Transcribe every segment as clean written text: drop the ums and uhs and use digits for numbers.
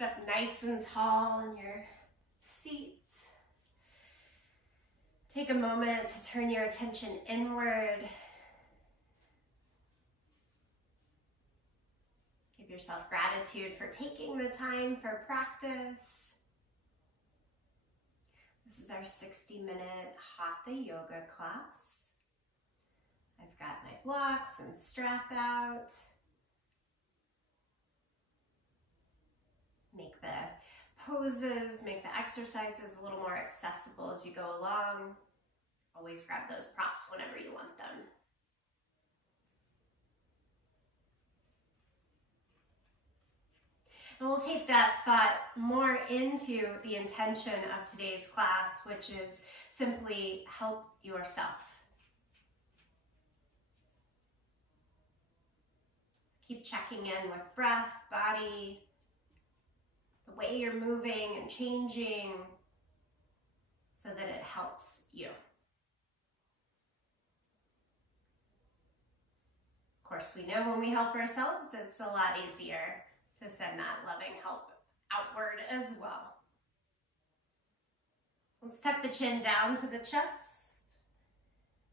Sit up nice and tall in your seat. Take a moment to turn your attention inward. Give yourself gratitude for taking the time for practice. This is our 60-minute Hatha yoga class. I've got my blocks and strap out. Make the poses, make the exercises a little more accessible as you go along. Always grab those props whenever you want them. And we'll take that thought more into the intention of today's class, which is simply help yourself. Keep checking in with breath, body, the way you're moving and changing so that it helps you. Of course, we know when we help ourselves, it's a lot easier to send that loving help outward as well. Let's tuck the chin down to the chest.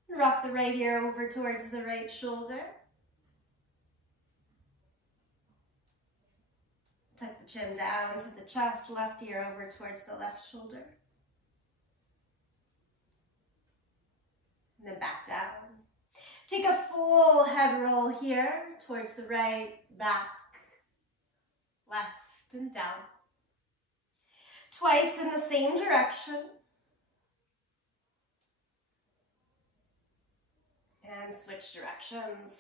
And rock the right ear over towards the right shoulder. Tuck the chin down to the chest, left ear over towards the left shoulder. And then back down. Take a full head roll here towards the right, back, left, and down. Twice in the same direction. And switch directions.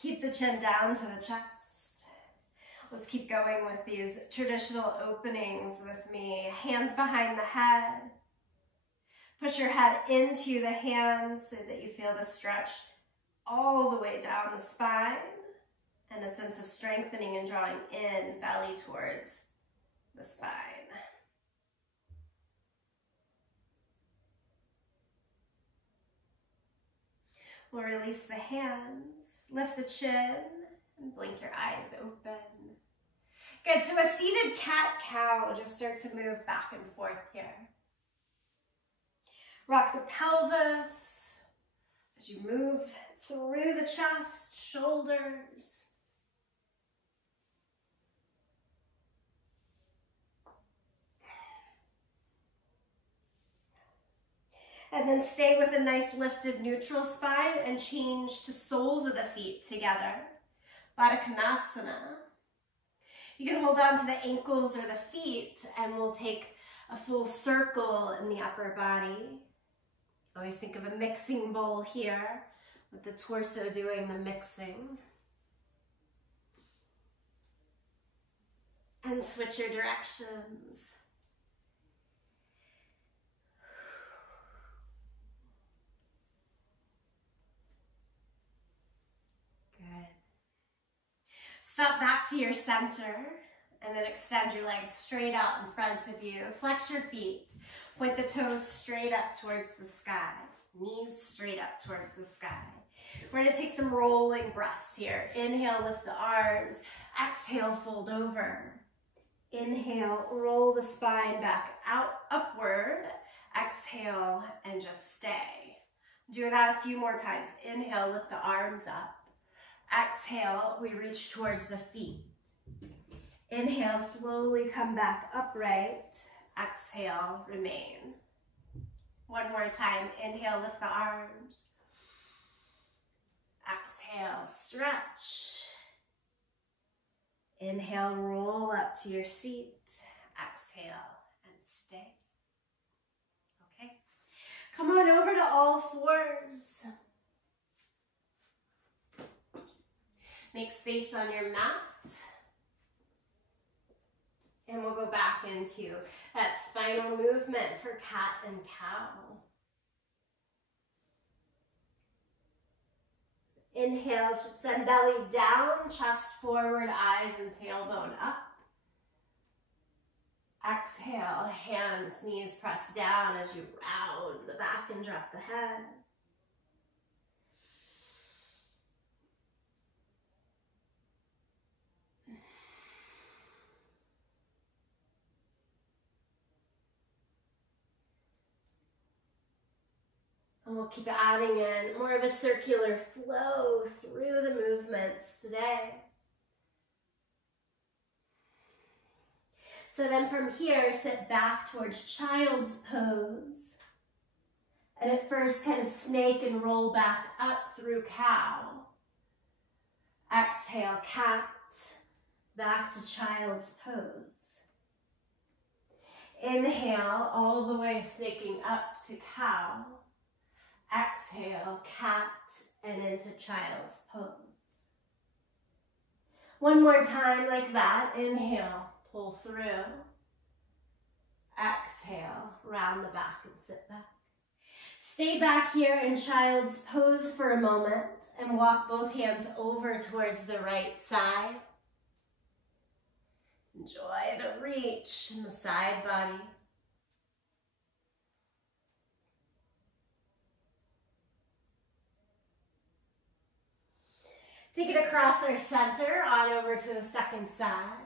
Keep the chin down to the chest. Let's keep going with these traditional openings with me. Hands behind the head. Push your head into the hands so that you feel the stretch all the way down the spine and a sense of strengthening and drawing in, belly towards the spine. We'll release the hands. Lift the chin and blink your eyes open. Good, so a seated cat-cow, just start to move back and forth here. Rock the pelvis as you move through the chest, shoulders. And then stay with a nice lifted neutral spine and change to soles of the feet together. Baddha Konasana. You can hold on to the ankles or the feet and we'll take a full circle in the upper body. Always think of a mixing bowl here with the torso doing the mixing. And switch your directions. Stop back to your center and then extend your legs straight out in front of you. Flex your feet. Point the toes straight up towards the sky. Knees straight up towards the sky. We're going to take some rolling breaths here. Inhale, lift the arms. Exhale, fold over. Inhale, roll the spine back out, upward. Exhale, and just stay. Do that a few more times. Inhale, lift the arms up. Exhale, we reach towards the feet. Inhale, slowly come back upright. Exhale, remain. One more time. Inhale, lift the arms. Exhale, stretch. Inhale, roll up to your seat. Exhale, and stay. Okay. Come on over to all fours. Make space on your mat. And we'll go back into that spinal movement for cat and cow. Inhale should send belly down, chest forward, eyes and tailbone up. Exhale, hands, knees press down as you round the back and drop the head. And we'll keep adding in more of a circular flow through the movements today. So then from here, sit back towards child's pose. And at first, kind of snake and roll back up through cow. Exhale, cat, back to child's pose. Inhale, all the way snaking up to cow. Exhale, cat, and into child's pose. One more time like that. Inhale, pull through. Exhale, round the back and sit back. Stay back here in child's pose for a moment and walk both hands over towards the right side. Enjoy the reach in the side body. Take it across our center, on over to the second side.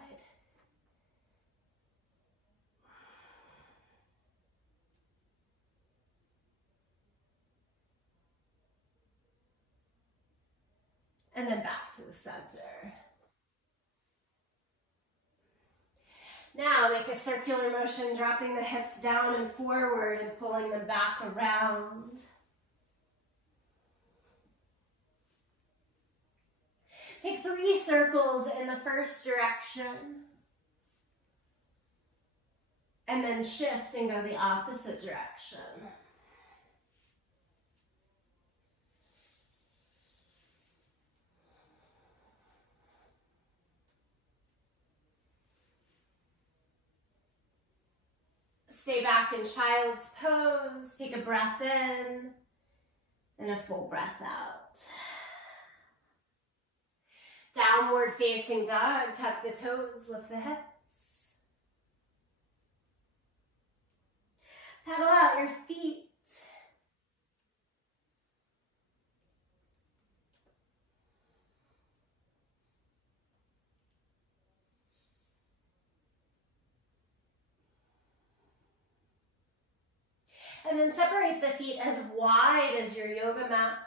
And then back to the center. Now make a circular motion, dropping the hips down and forward and pulling them back around. Take 3 circles in the first direction. And then shift and go the opposite direction. Stay back in child's pose. Take a breath in and a full breath out. Downward facing dog. Tuck the toes, lift the hips. Paddle out your feet. And then separate the feet as wide as your yoga mat.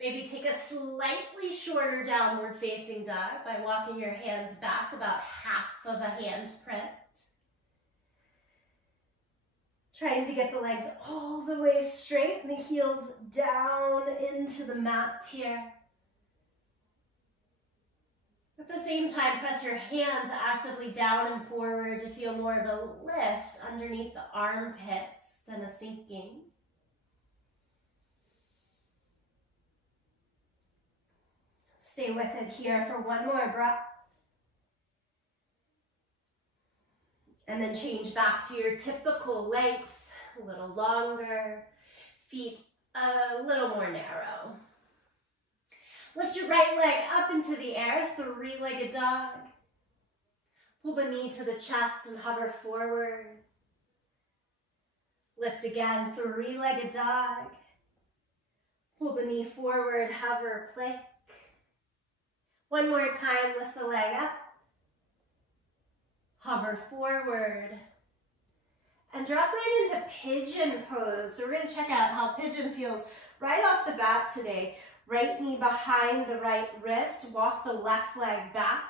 Maybe take a slightly shorter downward facing dog by walking your hands back about half of a hand print. Trying to get the legs all the way straight and the heels down into the mat here. At the same time, press your hands actively down and forward to feel more of a lift underneath the armpits than a sinking. Stay with it here for one more breath. And then change back to your typical length, a little longer, feet a little more narrow. Lift your right leg up into the air, 3-legged dog. Pull the knee to the chest and hover forward. Lift again, 3-legged dog. Pull the knee forward, hover, plank. One more time, lift the leg up. Hover forward. And drop right into pigeon pose. So we're going to check out how pigeon feels right off the bat today. Right knee behind the right wrist. Walk the left leg back.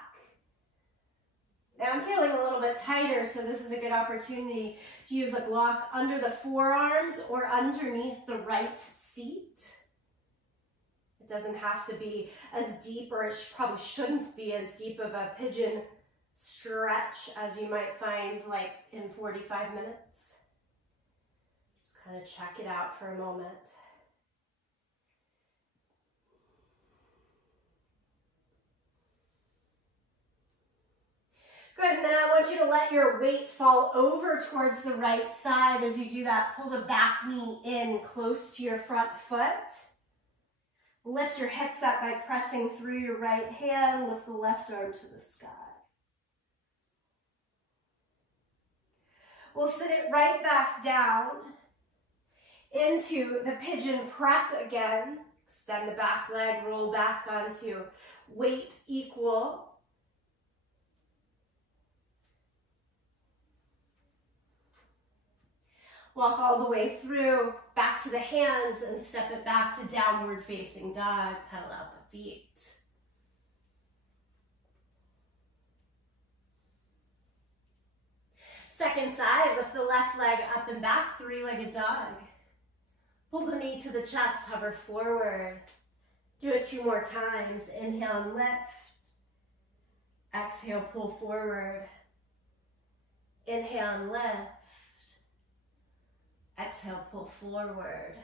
Now I'm feeling a little bit tighter, so this is a good opportunity to use a block under the forearms or underneath the right seat. It doesn't have to be as deep, or it probably shouldn't be as deep of a pigeon stretch as you might find like in 45 minutes. Just kind of check it out for a moment. Good, and then I want you to let your weight fall over towards the right side. As you do that, pull the back knee in close to your front foot. Lift your hips up by pressing through your right hand. Lift the left arm to the sky. we'll sit it right back down into the pigeon prep again. Extend the back leg, roll back onto weight equal. Walk all the way through, back to the hands, and step it back to downward facing dog. Pedal out the feet. Second side, lift the left leg up and back, three-legged dog. Pull the knee to the chest, hover forward. Do it 2 more times. Inhale and lift. Exhale, pull forward. Inhale and lift. Exhale, pull forward.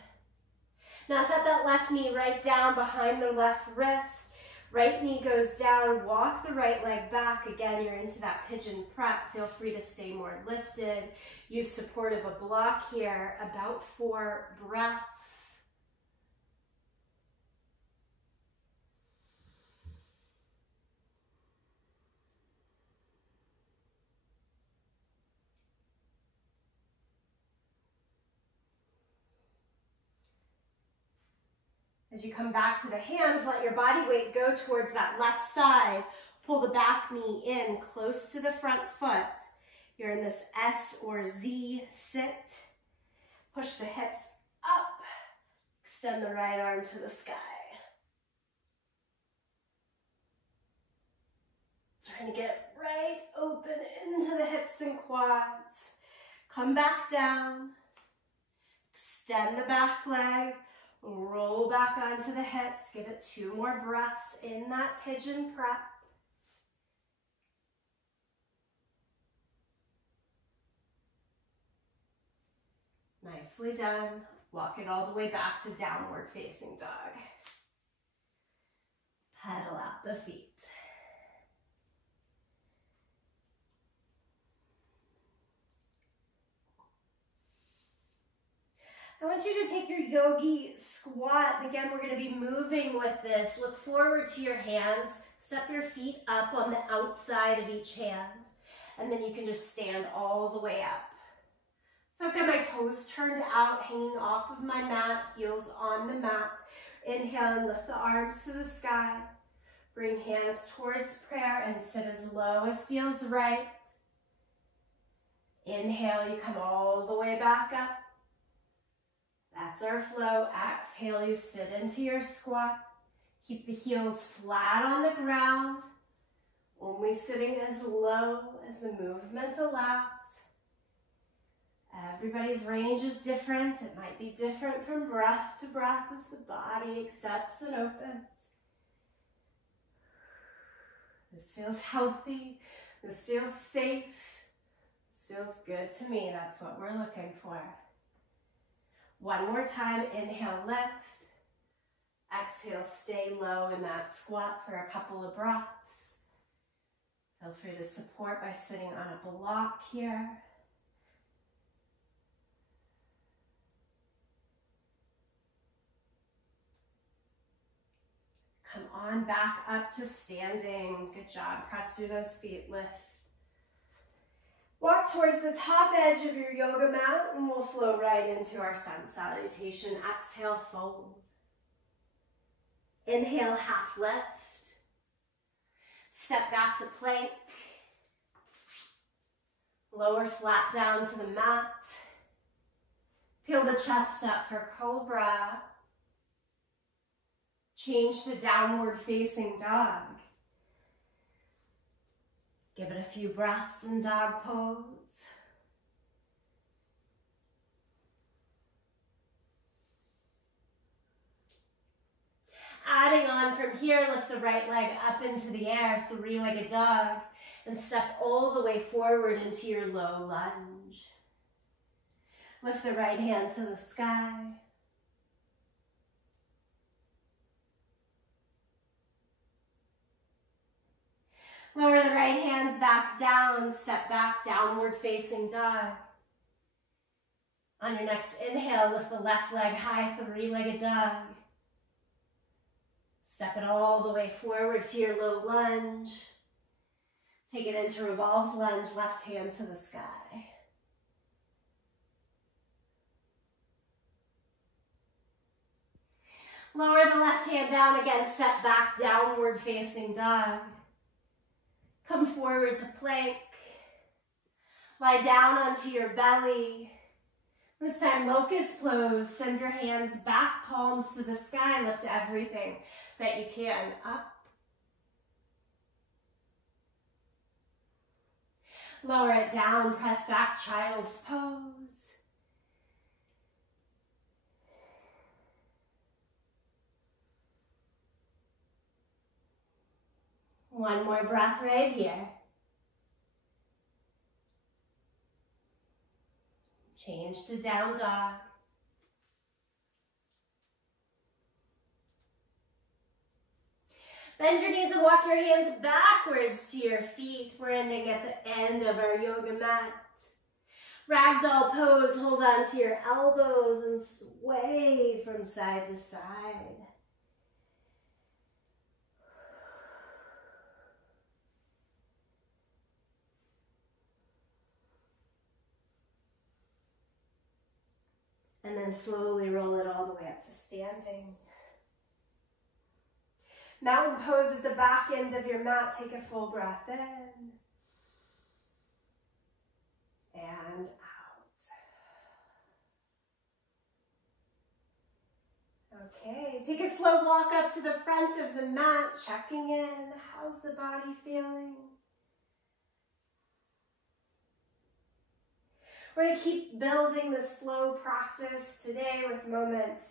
Now set that left knee right down behind the left wrist. Right knee goes down, walk the right leg back. Again, you're into that pigeon prep. Feel free to stay more lifted. Use support of a block here, about 4 breaths. As you come back to the hands, let your body weight go towards that left side. Pull the back knee in close to the front foot. You're in this S or Z sit. Push the hips up. Extend the right arm to the sky. Trying to get right open into the hips and quads. Come back down. Extend the back leg. Roll back onto the hips. Give it 2 more breaths in that pigeon prep. Nicely done. Walk it all the way back to downward facing dog. Pedal out the feet. I want you to take your yogi squat. Again, we're going to be moving with this. Look forward to your hands. Step your feet up on the outside of each hand. And then you can just stand all the way up. So I've got my toes turned out, hanging off of my mat, heels on the mat. Inhale and lift the arms to the sky. Bring hands towards prayer and sit as low as feels right. Inhale, you come all the way back up. That's our flow. Exhale, you sit into your squat. Keep the heels flat on the ground, only sitting as low as the movement allows. Everybody's range is different. It might be different from breath to breath as the body accepts and opens. This feels healthy. This feels safe. This feels good to me. That's what we're looking for. 1 more time, inhale, lift. Exhale, stay low in that squat for a couple of breaths. Feel free to support by sitting on a block here. Come on back up to standing. Good job. Press through those feet, lift. Walk towards the top edge of your yoga mat and we'll flow right into our sun salutation. Exhale, fold. Inhale, half lift. Step back to plank. Lower flat down to the mat. Peel the chest up for cobra. Change to downward facing dog. Give it a few breaths in dog pose. Adding on from here, lift the right leg up into the air, 3-legged dog, and step all the way forward into your low lunge. Lift the right hand to the sky. Lower the right hands back down, step back, downward facing dog. On your next inhale, lift the left leg high, 3-legged dog. Step it all the way forward to your low lunge. Take it into revolved lunge, left hand to the sky. Lower the left hand down again, step back, downward facing dog. Come forward to plank. Lie down onto your belly. This time, locust pose. Send your hands back, palms to the sky. Lift everything that you can up. Lower it down, press back, child's pose. One more breath right here. Change to down dog. Bend your knees and walk your hands backwards to your feet. We're ending at the end of our yoga mat. Ragdoll pose, hold on to your elbows and sway from side to side. And then slowly roll it all the way up to standing. Mountain pose at the back end of your mat. Take a full breath in. And out. Okay, take a slow walk up to the front of the mat, checking in. How's the body feeling? We're going to keep building this flow practice today with moments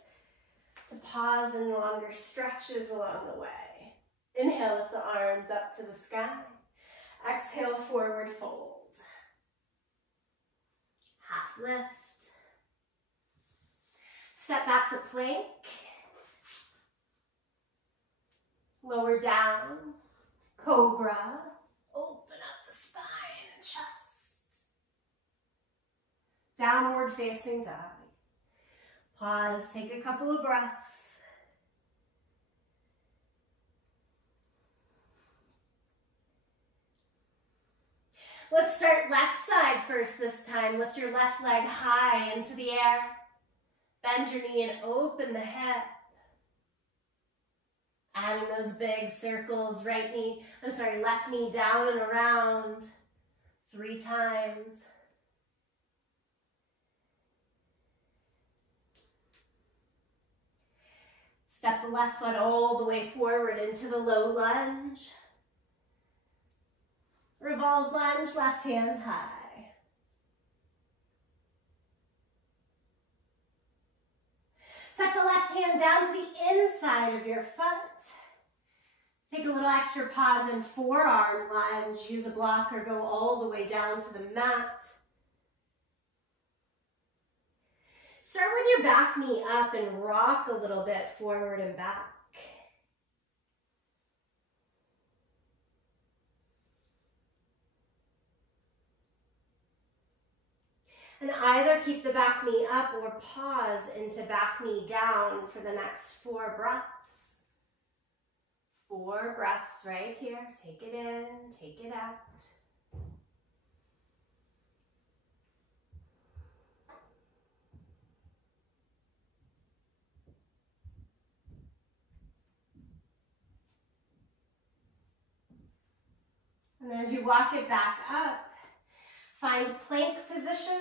to pause and longer stretches along the way. Inhale, lift the arms up to the sky. Exhale, forward fold. Half lift. Step back to plank. Lower down. Cobra. Open up the spine and chest. Downward facing dog. Pause, take a couple of breaths. Let's start left side first this time. Lift your left leg high into the air. Bend your knee and open the hip. Adding those big circles, left knee down and around 3 times. Step the left foot all the way forward into the low lunge. Revolve lunge, left hand high. Set the left hand down to the inside of your foot. Take a little extra pause and forearm lunge. Use a block or go all the way down to the mat. Start with your back knee up and rock a little bit forward and back. And either keep the back knee up or pause into back knee down for the next 4 breaths. 4 breaths right here. Take it in, take it out. And as you walk it back up, find plank position.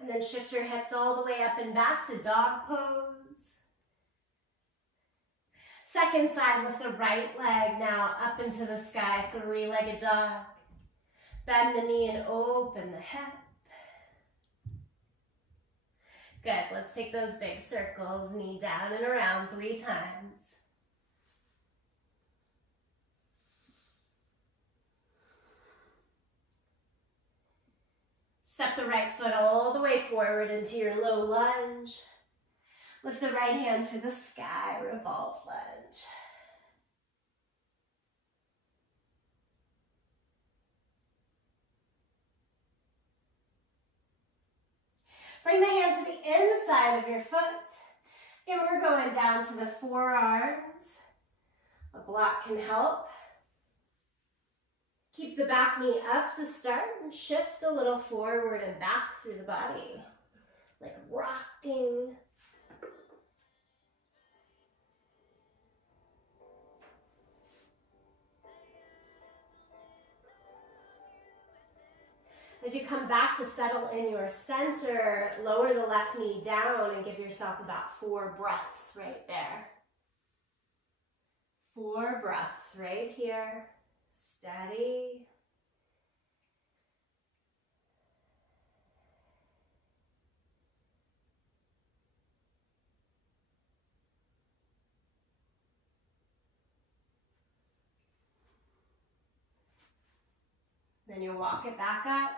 And then shift your hips all the way up and back to dog pose. Second side, lift the right leg now up into the sky, 3-legged dog. Bend the knee and open the hip. Good, let's take those big circles, knee down and around 3 times. Step the right foot all the way forward into your low lunge. Lift the right hand to the sky, revolve lunge. Bring the hand to the inside of your foot. And we're going down to the forearms. A block can help. Keep the back knee up to start and shift a little forward and back through the body, like rocking. As you come back to settle in your center, lower the left knee down and give yourself about 4 breaths right there. 4 breaths right here. Steady. Then you walk it back up,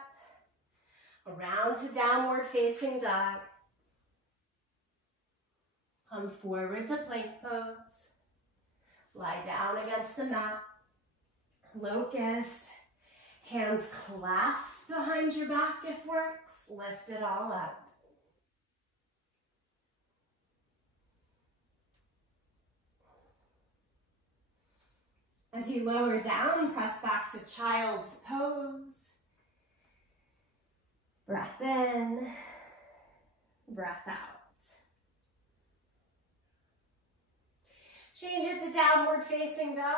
around to downward facing dog. Come forward to plank pose. Lie down against the mat. Locust. Hands clasped behind your back if works. Lift it all up. As you lower down, press back to child's pose. Breath in, breath out. Change it to downward facing dog.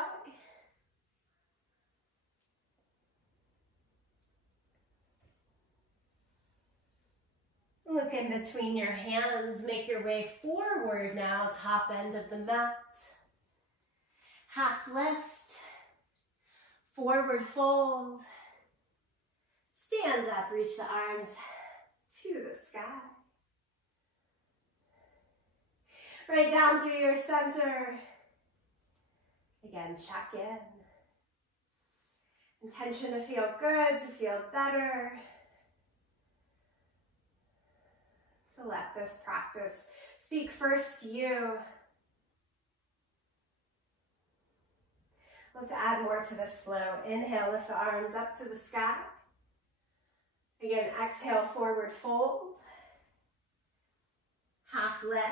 Look in between your hands, make your way forward now, top end of the mat. Half lift, forward fold. Stand up, reach the arms to the sky. Right down through your center. Again, check in. Intention to feel good, to feel better. To let this practice speak first to you. Let's add more to this flow. Inhale, lift the arms up to the sky. Again, exhale, forward fold. Half lift.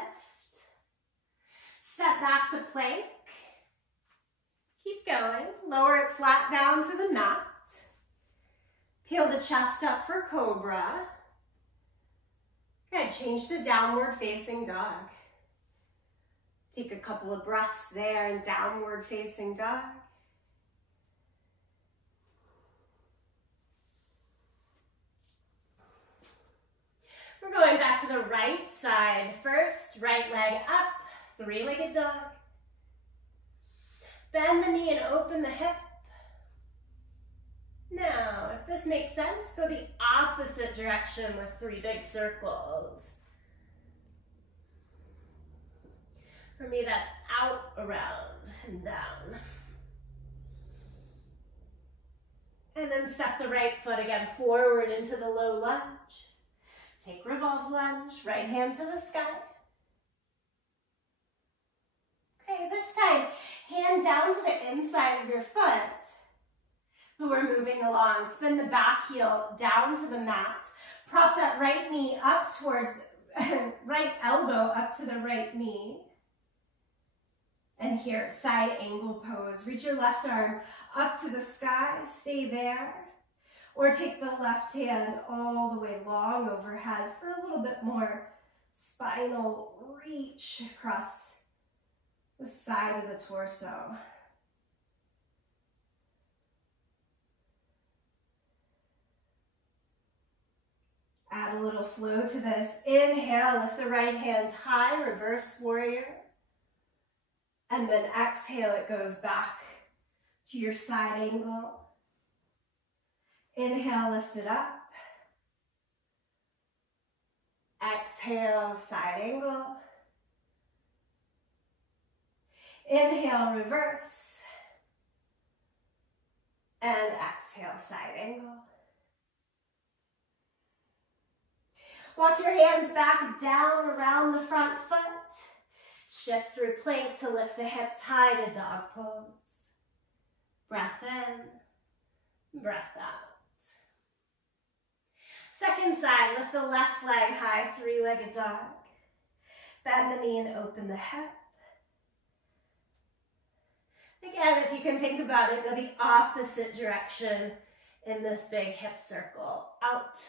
Step back to plank. Keep going. Lower it flat down to the mat. Peel the chest up for cobra. Good, change to downward facing dog. Take a couple of breaths there in downward facing dog. We're going back to the right side first. Right leg up, 3-legged dog. Bend the knee and open the hip. Now, if this makes sense, go the opposite direction with 3 big circles. For me, that's out, around, and down. And then step the right foot again forward into the low lunge. Take revolve lunge, right hand to the sky. Okay, this time, hand down to the inside of your foot. But we're moving along. Spin the back heel down to the mat. Prop that right knee up towards, right elbow up to the right knee. And here, side angle pose. Reach your left arm up to the sky, stay there. Or take the left hand all the way long overhead for a little bit more spinal reach across the side of the torso. Add a little flow to this. Inhale, lift the right hand high, reverse warrior. And then exhale, it goes back to your side angle. Inhale, lift it up. Exhale, side angle. Inhale, reverse. And exhale, side angle. Walk your hands back down around the front foot. Shift through plank to lift the hips high to dog pose. Breath in, breath out. Second side, lift the left leg high, 3-legged dog. Bend the knee and open the hip. Again, if you can think about it, go the opposite direction in this big hip circle. Out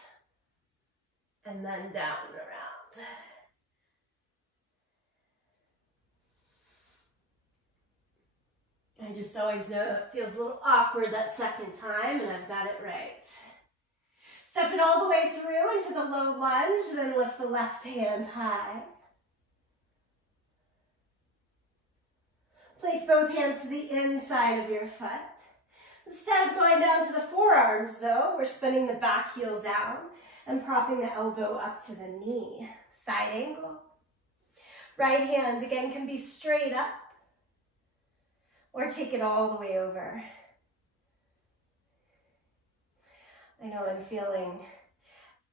and then down and around. I just always know it feels a little awkward that second time, and I've got it right. Step it all the way through into the low lunge, then lift the left hand high. Place both hands to the inside of your foot. Instead of going down to the forearms though, we're spinning the back heel down and propping the elbow up to the knee. Side angle. Right hand again can be straight up or take it all the way over. I know I'm feeling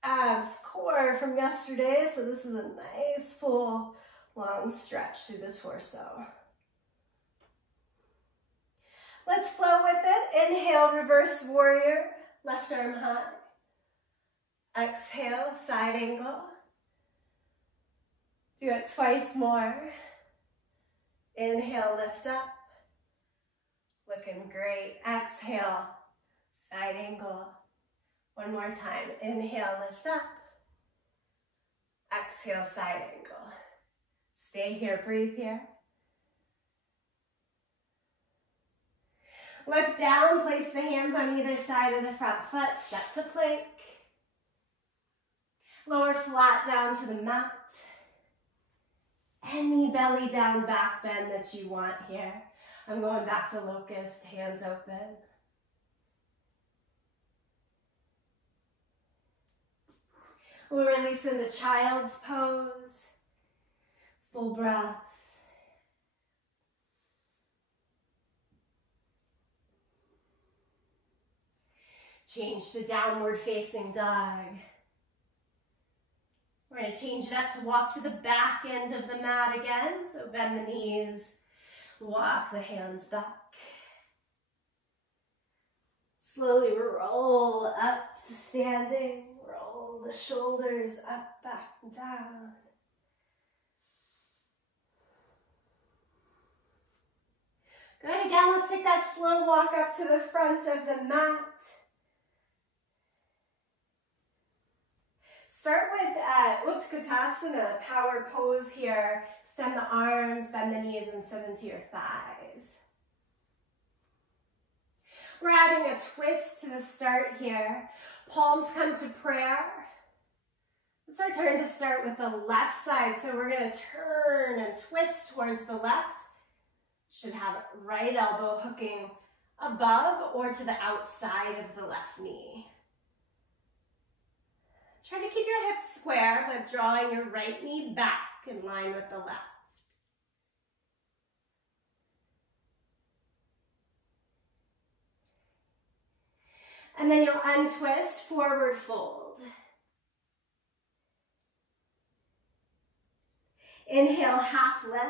abs, core from yesterday, so this is a nice full long stretch through the torso. Let's flow with it. Inhale, reverse warrior, left arm high. Exhale, side angle. Do it twice more. Inhale, lift up. Looking great. Exhale, side angle. One more time. Inhale, lift up. Exhale, side angle. Stay here, breathe here. Look down, place the hands on either side of the front foot, step to plank. Lower flat down to the mat. Any belly down back bend that you want here. I'm going back to locust, hands open. We'll release into child's pose. Full breath. Change to downward facing dog. We're going to change it up to walk to the back end of the mat again. So bend the knees, walk the hands back. Slowly roll up to standing. Roll the shoulders up, back, and down. Good, again, let's take that slow walk up to the front of the mat. Start with Utkatasana, power pose here. Extend the arms, bend the knees, and send into your thighs. We're adding a twist to the start here. Palms come to prayer. It's our turn to start with the left side, so we're going to turn and twist towards the left. Should have right elbow hooking above or to the outside of the left knee. Try to keep your hips square, but drawing your right knee back in line with the left. And then you'll untwist, forward fold. Inhale, half lift.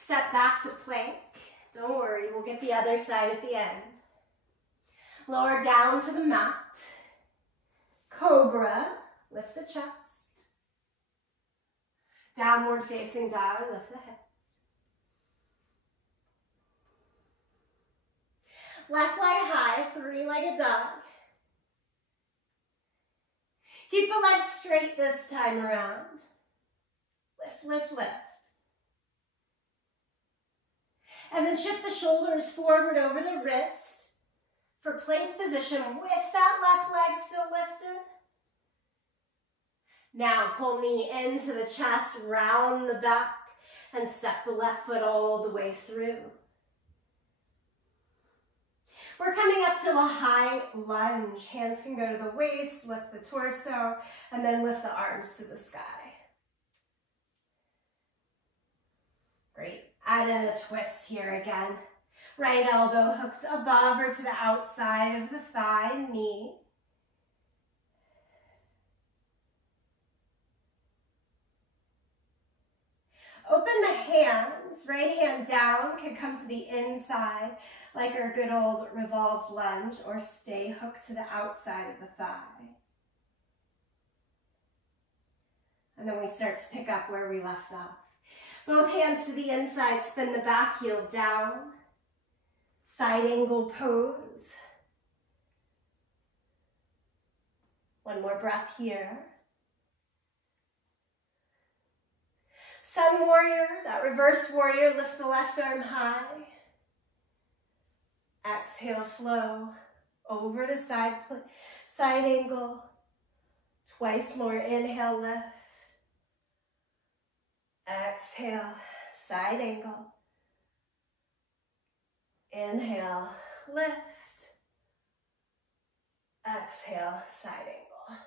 Step back to plank. Don't worry, we'll get the other side at the end. Lower down to the mat. Cobra, lift the chest. Downward facing dog, lift the hips. Left leg high, three-legged dog. Keep the legs straight this time around. Lift, lift, lift. And then shift the shoulders forward over the wrist for plank position with that left leg still lifted. Now pull knee into the chest, round the back, and step the left foot all the way through. We're coming up to a high lunge. Hands can go to the waist, lift the torso, and then lift the arms to the sky. Great. Add in a twist here again. Right elbow hooks above or to the outside of the thigh, knee. Open the hands. Right hand down can come to the inside like our good old revolved lunge, or stay hooked to the outside of the thigh. And then we start to pick up where we left off. Both hands to the inside, spin the back heel down. Side angle pose. One more breath here. Sun warrior, that reverse warrior, lift the left arm high. Exhale, flow over to side side angle. Twice more, inhale, lift. Exhale, side angle. Inhale, lift. Exhale, side angle.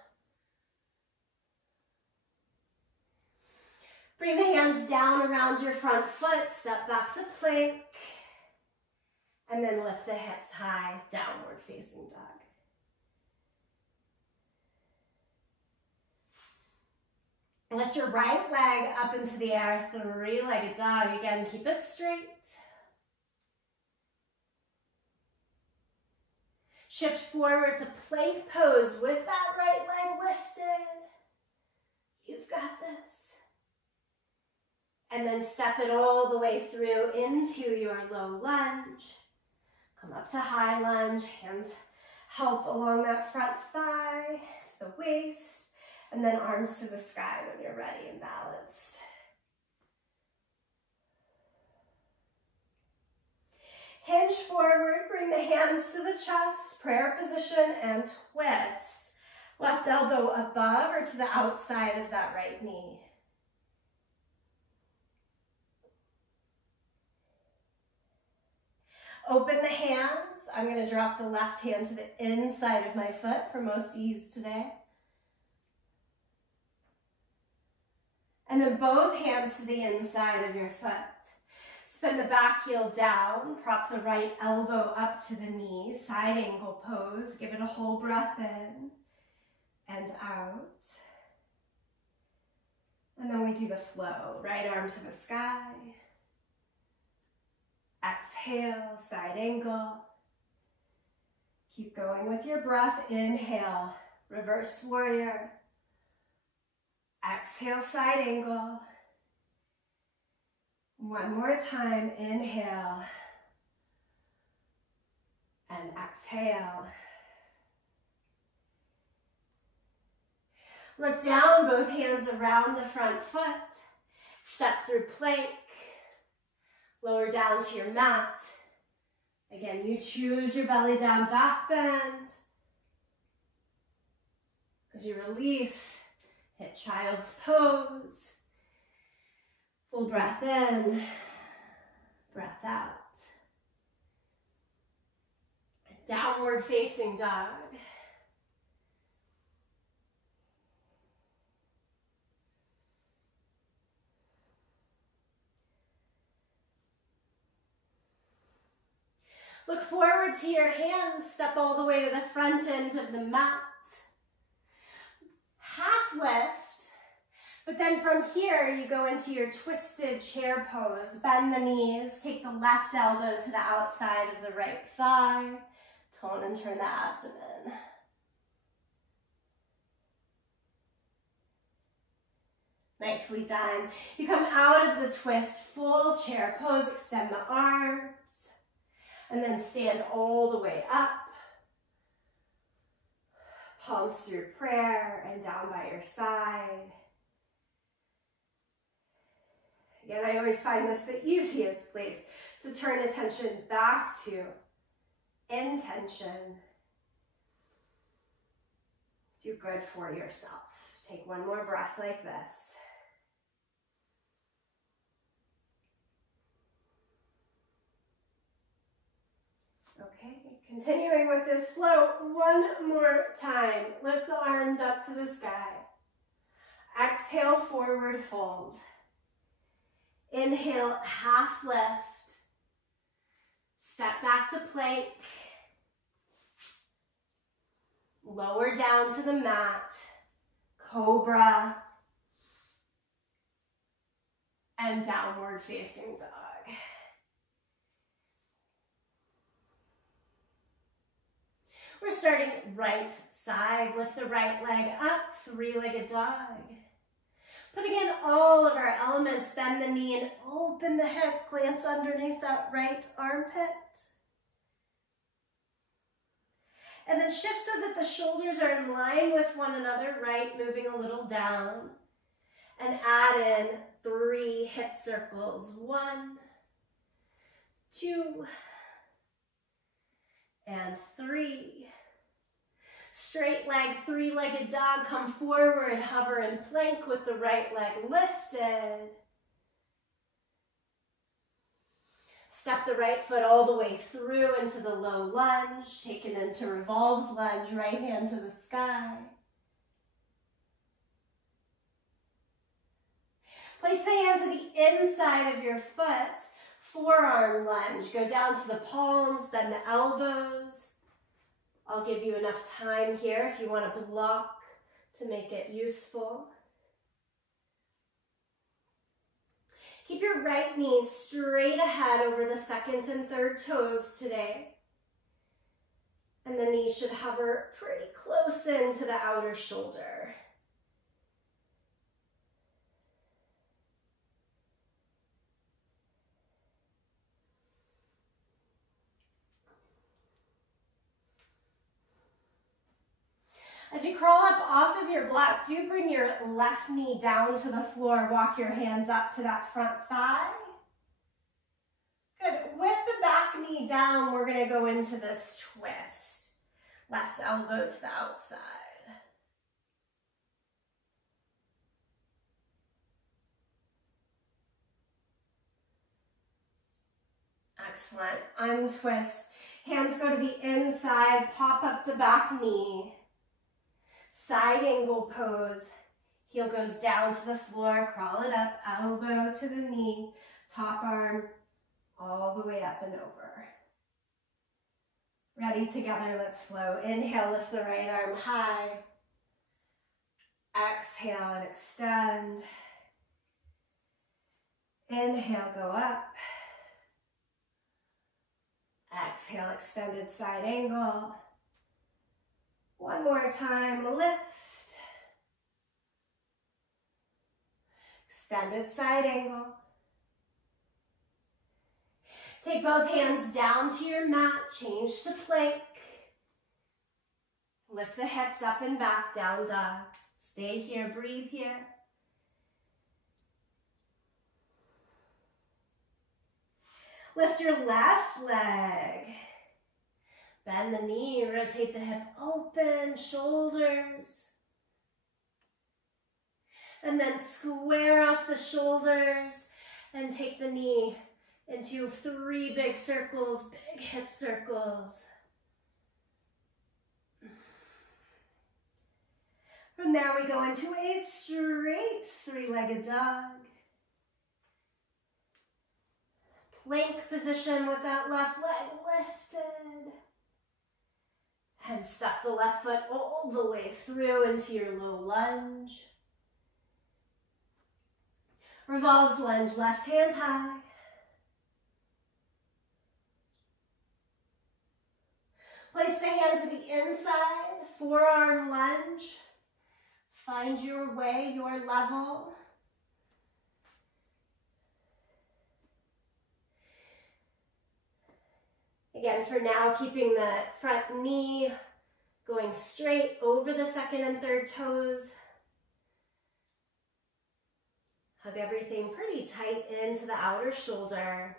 Bring the hands down around your front foot, step back to plank, and then lift the hips high, downward facing dog. Lift your right leg up into the air, three-legged dog. Again, keep it straight. Shift forward to plank pose with that right leg lifted. You've got this. And then step it all the way through into your low lunge. Come up to high lunge, hands help along that front thigh to the waist. And then arms to the sky when you're ready and balanced. Hinge forward, bring the hands to the chest, prayer position, and twist. Left elbow above or to the outside of that right knee. Open the hands. I'm going to drop the left hand to the inside of my foot for most ease today. And then both hands to the inside of your foot. Spin the back heel down, prop the right elbow up to the knee, side angle pose. Give it a whole breath in and out. And then we do the flow, right arm to the sky. Exhale, side angle. Keep going with your breath. Inhale, reverse warrior. Exhale, side angle. One more time, inhale. And exhale. Look down, both hands around the front foot. Step through plank. Lower down to your mat. Again, you choose your belly down, back bend. As you release, hit child's pose. Full breath in, breath out. Downward facing dog. Look forward to your hands, step all the way to the front end of the mat. Half lift, but then from here you go into your twisted chair pose. Bend the knees, take the left elbow to the outside of the right thigh. Tone and turn the abdomen. Nicely done. You come out of the twist, full chair pose, extend the arms. And then stand all the way up. Palms through prayer and down by your side. Again, I always find this the easiest place to turn attention back to. Intention. Do good for yourself. Take one more breath like this. Okay, continuing with this flow, one more time. Lift the arms up to the sky. Exhale, forward fold. Inhale, half lift. Step back to plank. Lower down to the mat. Cobra. And downward facing dog. We're starting right side. Lift the right leg up, three-legged dog. Putting in all of our elements, bend the knee and open the hip. Glance underneath that right armpit. And then shift so that the shoulders are in line with one another, right? Moving a little down. And add in 3 hip circles. 1, 2, and 3. Straight leg, three-legged dog, come forward, hover in plank with the right leg lifted. Step the right foot all the way through into the low lunge. Take it into revolved lunge, right hand to the sky. Place the hand to the inside of your foot, forearm lunge. Go down to the palms, bend the elbows. I'll give you enough time here if you want to block to make it useful. Keep your right knee straight ahead over the second and third toes today. And the knee should hover pretty close into the outer shoulder. As you crawl up off of your block, do bring your left knee down to the floor. Walk your hands up to that front thigh. Good. With the back knee down, we're going to go into this twist. Left elbow to the outside. Excellent. Untwist. Hands go to the inside. Pop up the back knee. Side angle pose. Heel goes down to the floor. Crawl it up. Elbow to the knee. Top arm all the way up and over. Ready? Together, let's flow. Inhale, lift the right arm high. Exhale and extend. Inhale, go up. Exhale, extended side angle. One more time, lift. Extended side angle. Take both hands down to your mat, change to plank. Lift the hips up and back, down dog. Stay here, breathe here. Lift your left leg. Bend the knee, rotate the hip open, shoulders. And then square off the shoulders and take the knee into 3 big circles, big hip circles. From there we go into a straight 3-legged dog. Plank position with that left leg lifted. And step the left foot all the way through into your low lunge. Revolved lunge, left hand high. Place the hand to the inside, forearm lunge. Find your way, your level. Again, for now, keeping the front knee going straight over the second and third toes. Hug everything pretty tight into the outer shoulder.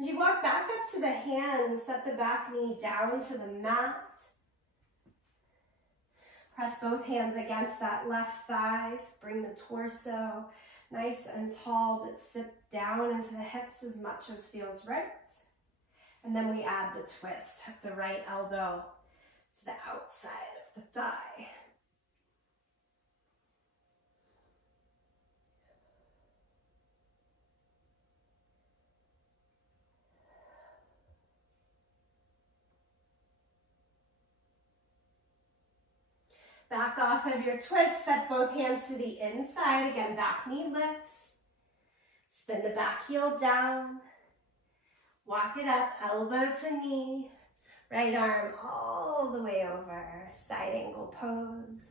As you walk back up to the hands, set the back knee down to the mat. Press both hands against that left thigh to bring the torso nice and tall, but sit down into the hips as much as feels right. And then we add the twist. Tuck the right elbow to the outside of the thigh. Back off of your twist, set both hands to the inside. Again, back knee lifts. Spin the back heel down. Walk it up, elbow to knee. Right arm all the way over. Side angle pose.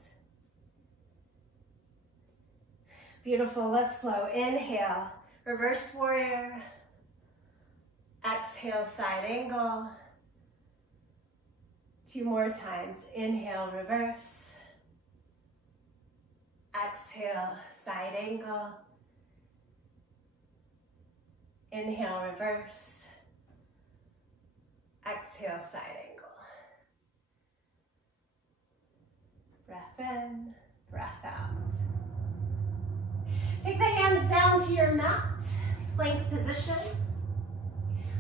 Beautiful, let's flow. Inhale, reverse warrior. Exhale, side angle. 2 more times. Inhale, reverse. Exhale, side angle. Inhale, reverse. Exhale, side angle. Breath in, breath out. Take the hands down to your mat, plank position.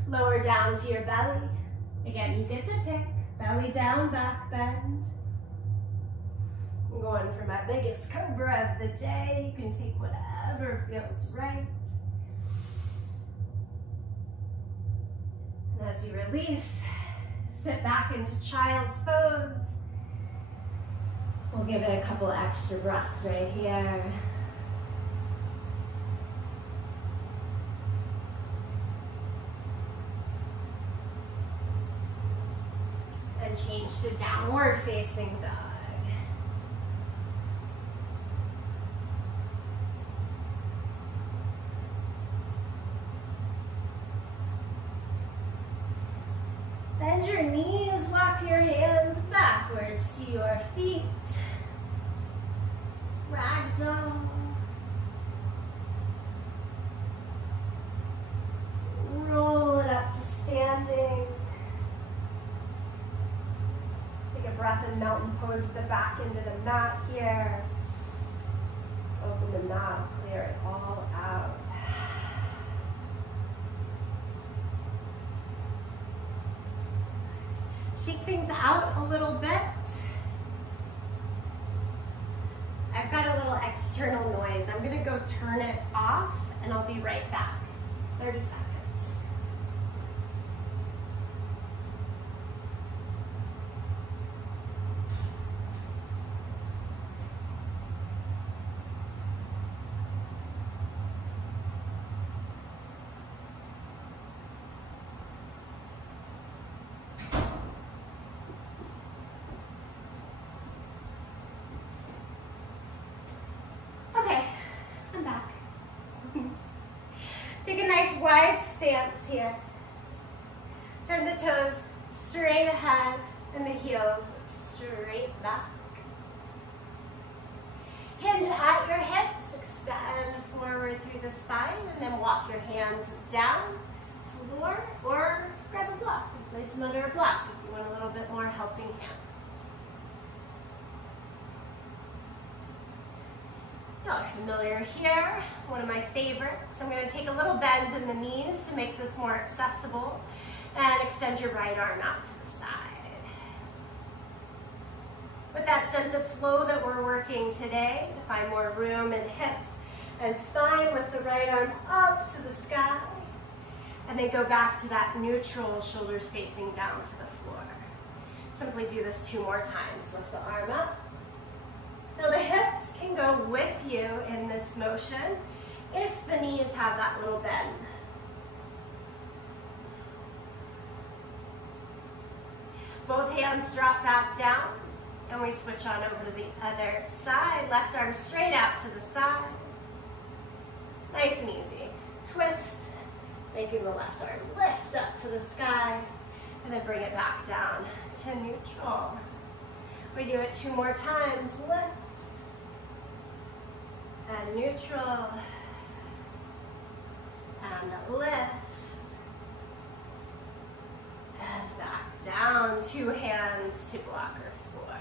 Lower down to your belly. Again, you get to pick. Belly down, back bend. I'm going for my biggest cobra of the day. You can take whatever feels right. And as you release, sit back into child's pose. We'll give it a couple extra breaths right here. And change to downward facing dog. Bend your knees, walk your hands backwards to your feet. Ragdoll. Roll it up to standing. Take a breath in mountain pose the back into the mat here. Open the mouth, clear it all out. Shake things out a little bit. I've got a little external noise. I'm gonna go turn it off and I'll be right back. 30 seconds. Take a nice wide stance here. Turn the toes straight ahead and the heels straight back. Hinge at your hips, extend forward through the spine, and then walk your hands down, floor, or grab a block and place them under a block if you want a little bit more helping hand. Y'all are familiar here, one of my favorites. I'm going to take a little bend in the knees to make this more accessible and extend your right arm out to the side. With that sense of flow that we're working today, to find more room in hips and spine, lift the right arm up to the sky and then go back to that neutral, shoulders facing down to the floor. Simply do this 2 more times. Lift the arm up. Now the hips can go with you in this motion if the knees have that little bend. Both hands drop back down and we switch on over to the other side. Left arm straight out to the side. Nice and easy. Twist, making the left arm lift up to the sky and then bring it back down to neutral. We do it 2 more times. Lift. And neutral, and lift, and back down, 2 hands to blocker floor.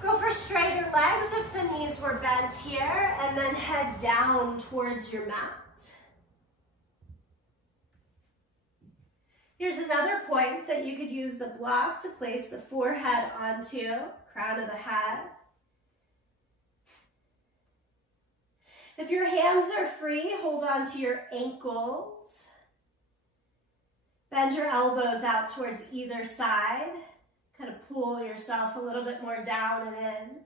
Go for straighter legs if the knees were bent here, and then head down towards your mat. Here's another point that you could use the block to place the forehead onto, crown of the head. If your hands are free, hold on to your ankles. Bend your elbows out towards either side. Kind of pull yourself a little bit more down and in.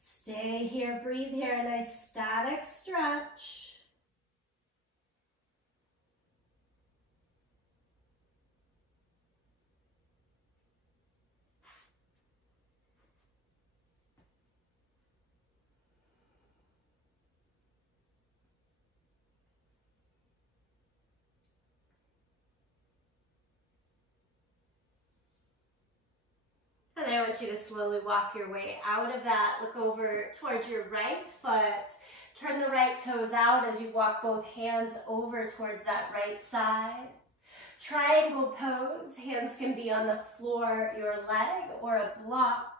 Stay here, breathe here, a nice static stretch. want you to slowly walk your way out of that. Look over towards your right foot. Turn the right toes out as you walk both hands over towards that right side. Triangle pose. Hands can be on the floor, your leg, or a block.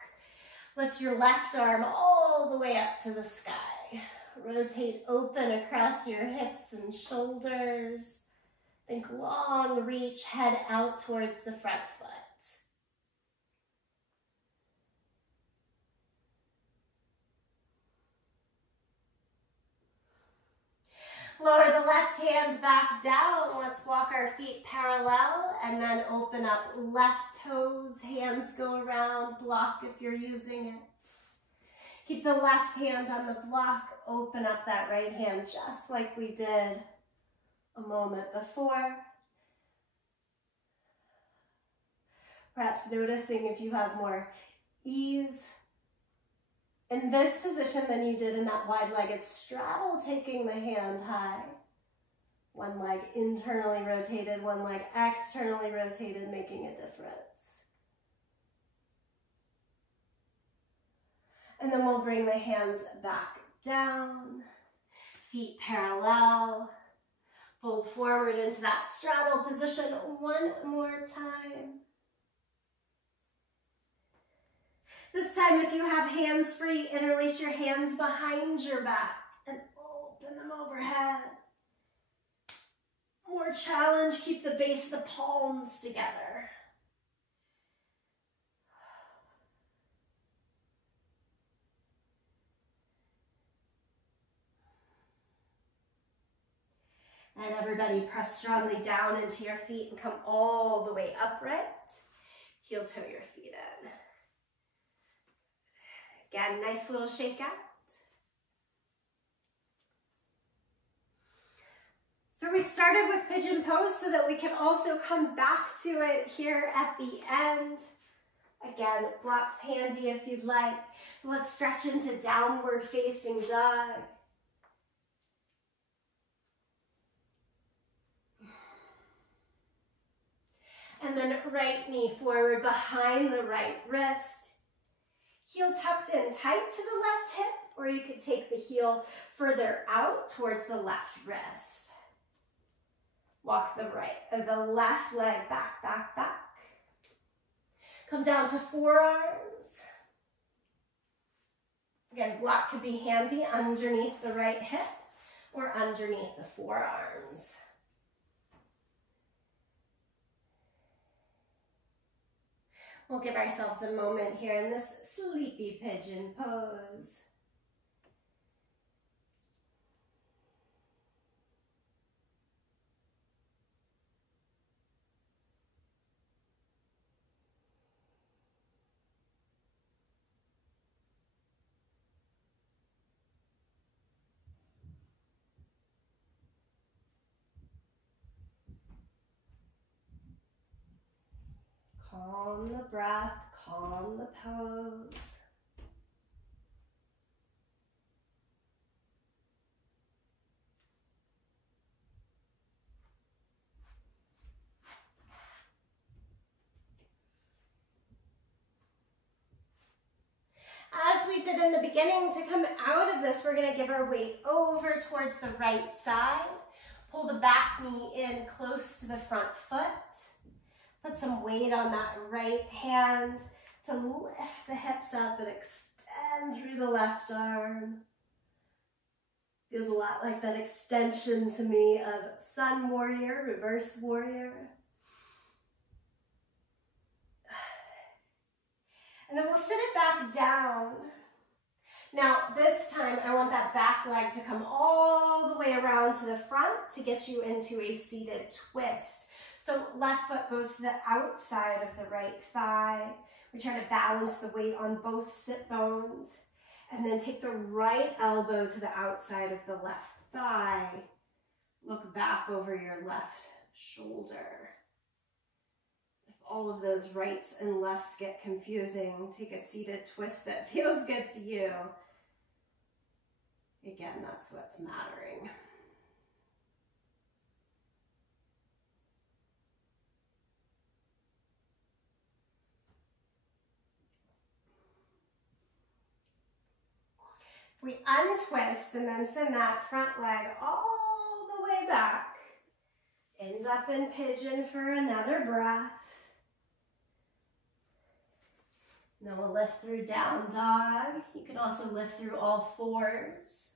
Lift your left arm all the way up to the sky. Rotate open across your hips and shoulders. Think long reach, head out towards the front foot. Lower the left hand back down. Let's walk our feet parallel and then open up left toes. Hands go around, block if you're using it. Keep the left hand on the block. Open up that right hand just like we did a moment before. Perhaps noticing if you have more ease in this position than you did in that wide-legged straddle, taking the hand high. One leg internally rotated, one leg externally rotated, making a difference. And then we'll bring the hands back down, feet parallel. Fold forward into that straddle position one more time. This time, if you have hands free, interlace your hands behind your back and open them overhead. More challenge, keep the base of the palms together. And everybody press strongly down into your feet and come all the way upright. Heel toe your feet in. Again, nice little shake out. So we started with pigeon pose so that we can also come back to it here at the end. Again, blocks handy if you'd like. Let's stretch into downward facing dog. And then right knee forward behind the right wrist. Heel tucked in tight to the left hip, or you could take the heel further out towards the left wrist. Walk the left leg back, back, back. Come down to forearms. Again, block could be handy underneath the right hip or underneath the forearms. We'll give ourselves a moment here in this sleepy pigeon pose. Calm the breath, calm the pose. As we did in the beginning, to come out of this, we're going to give our weight over towards the right side. Pull the back knee in close to the front foot. Put some weight on that right hand to lift the hips up and extend through the left arm. Feels a lot like that extension to me of Sun Warrior, Reverse Warrior. And then we'll sit it back down. Now this time I want that back leg to come all the way around to the front to get you into a seated twist. So left foot goes to the outside of the right thigh. We try to balance the weight on both sit bones. And then take the right elbow to the outside of the left thigh. Look back over your left shoulder. If all of those rights and lefts get confusing, take a seated twist that feels good to you. Again, that's what's mattering. We untwist and then send that front leg all the way back. End up in pigeon for another breath. And then we'll lift through down dog. You can also lift through all fours.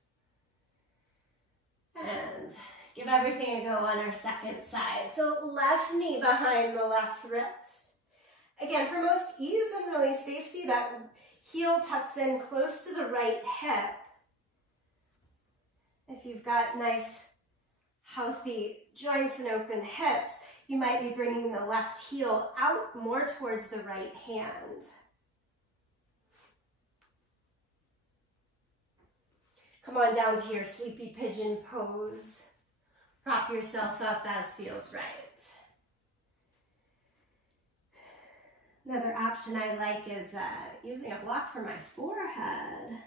And give everything a go on our second side. So left knee behind the left wrist. Again, for most ease and really safety, that heel tucks in close to the right hip. If you've got nice, healthy joints and open hips, you might be bringing the left heel out more towards the right hand. Come on down to your sleepy pigeon pose. Prop yourself up as feels right. Another option I like is using a block for my forehead.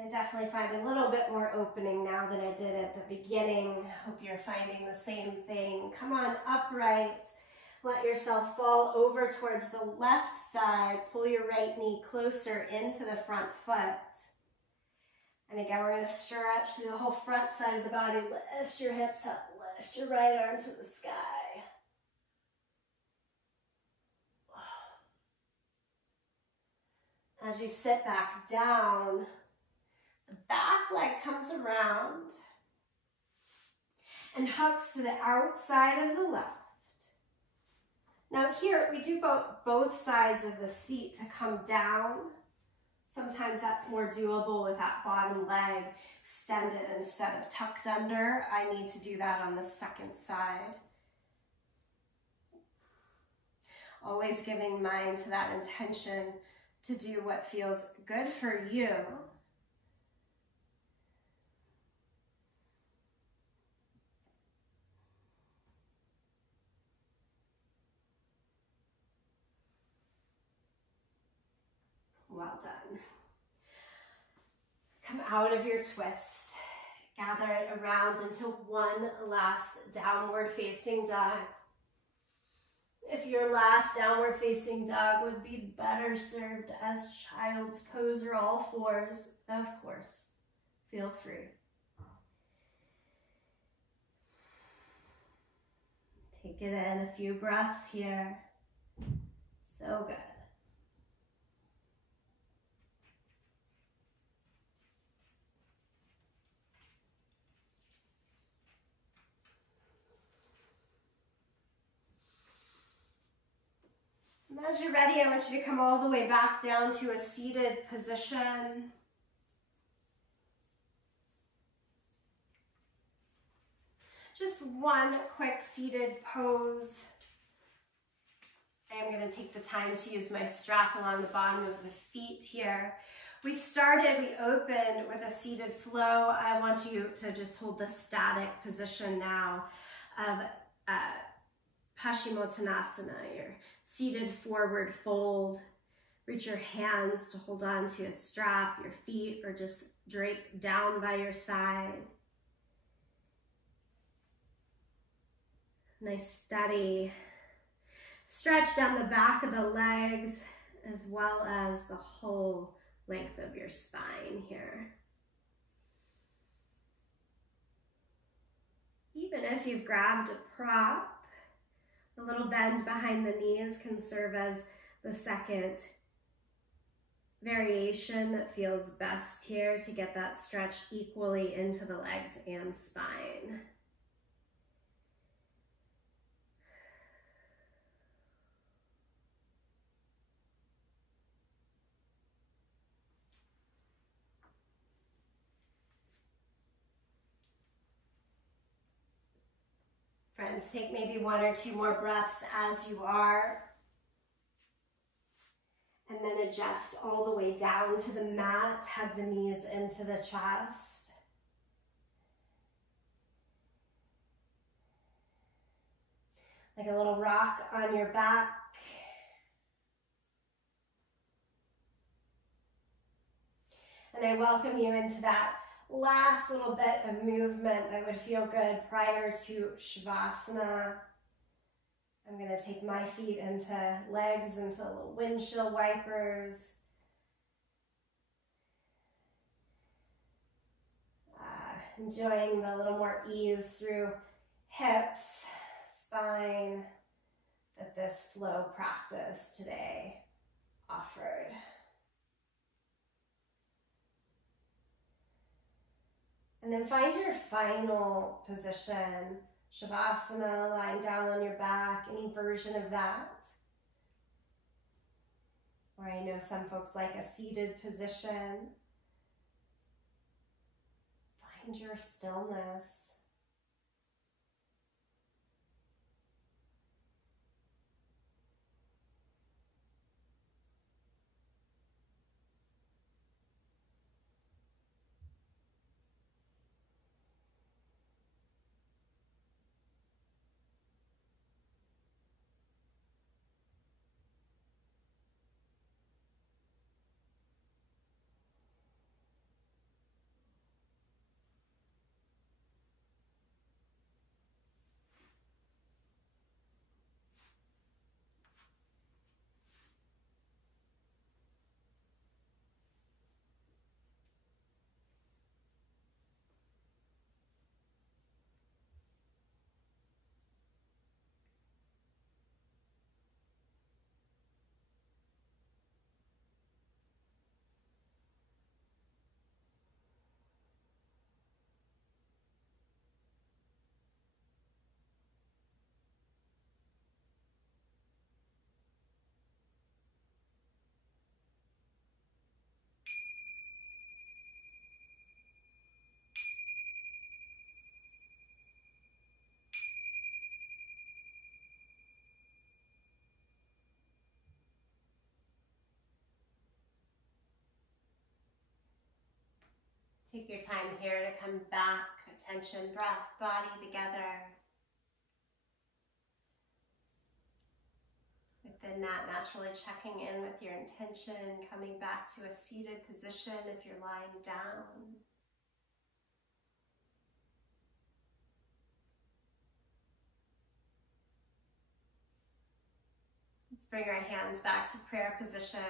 I definitely find a little bit more opening now than I did at the beginning. Hope you're finding the same thing. Come on, upright. Let yourself fall over towards the left side. Pull your right knee closer into the front foot. And again, we're going to stretch through the whole front side of the body. Lift your hips up. Lift your right arm to the sky. As you sit back down, the back leg comes around and hooks to the outside of the left. Now here, we do both sides of the seat to come down. Sometimes that's more doable with that bottom leg extended instead of tucked under. I need to do that on the second side. Always giving mind to that intention to do what feels good for you. Well done. Come out of your twist. Gather it around into one last downward facing dog. If your last downward facing dog would be better served as child's pose or all fours, of course, feel free. Take it in, a few breaths here. So good. And as you're ready, I want you to come all the way back down to a seated position. Just one quick seated pose. I'm going to take the time to use my strap along the bottom of the feet here. We opened with a seated flow. I want you to just hold the static position now of Paschimottanasana, your seated forward fold. Reach your hands to hold on to a strap, your feet, or just drape down by your side. Nice steady stretch down the back of the legs as well as the whole length of your spine here. Even if you've grabbed a prop, a little bend behind the knees can serve as the second variation that feels best here to get that stretch equally into the legs and spine. hands. Take maybe 1 or 2 more breaths as you are. And then adjust all the way down to the mat. Hug the knees into the chest. Like a little rock on your back. And I welcome you into that last little bit of movement that would feel good prior to Shavasana. I'm going to take my feet into legs, into little windshield wipers. Enjoying the little more ease through hips, spine, that this flow practice today offered. And then find your final position. Shavasana, lying down on your back, any version of that. Or I know some folks like a seated position. Find your stillness. Take your time here to come back, attention, breath, body together. Within that, naturally checking in with your intention, coming back to a seated position if you're lying down. Let's bring our hands back to prayer position.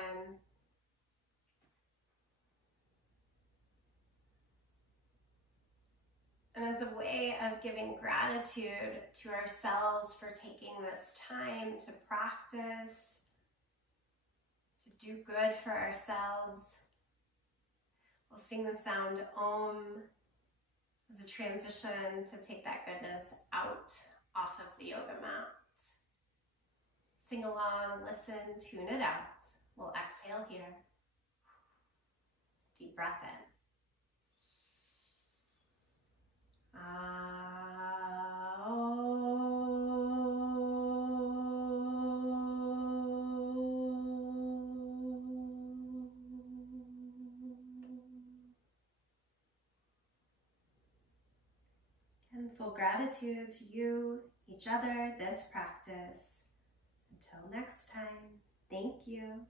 And as a way of giving gratitude to ourselves for taking this time to practice, to do good for ourselves, we'll sing the sound Om as a transition to take that goodness out off of the yoga mat. Sing along, listen, tune it out. We'll exhale here. Deep breath in. And full gratitude to you, each other, this practice. Until next time, thank you.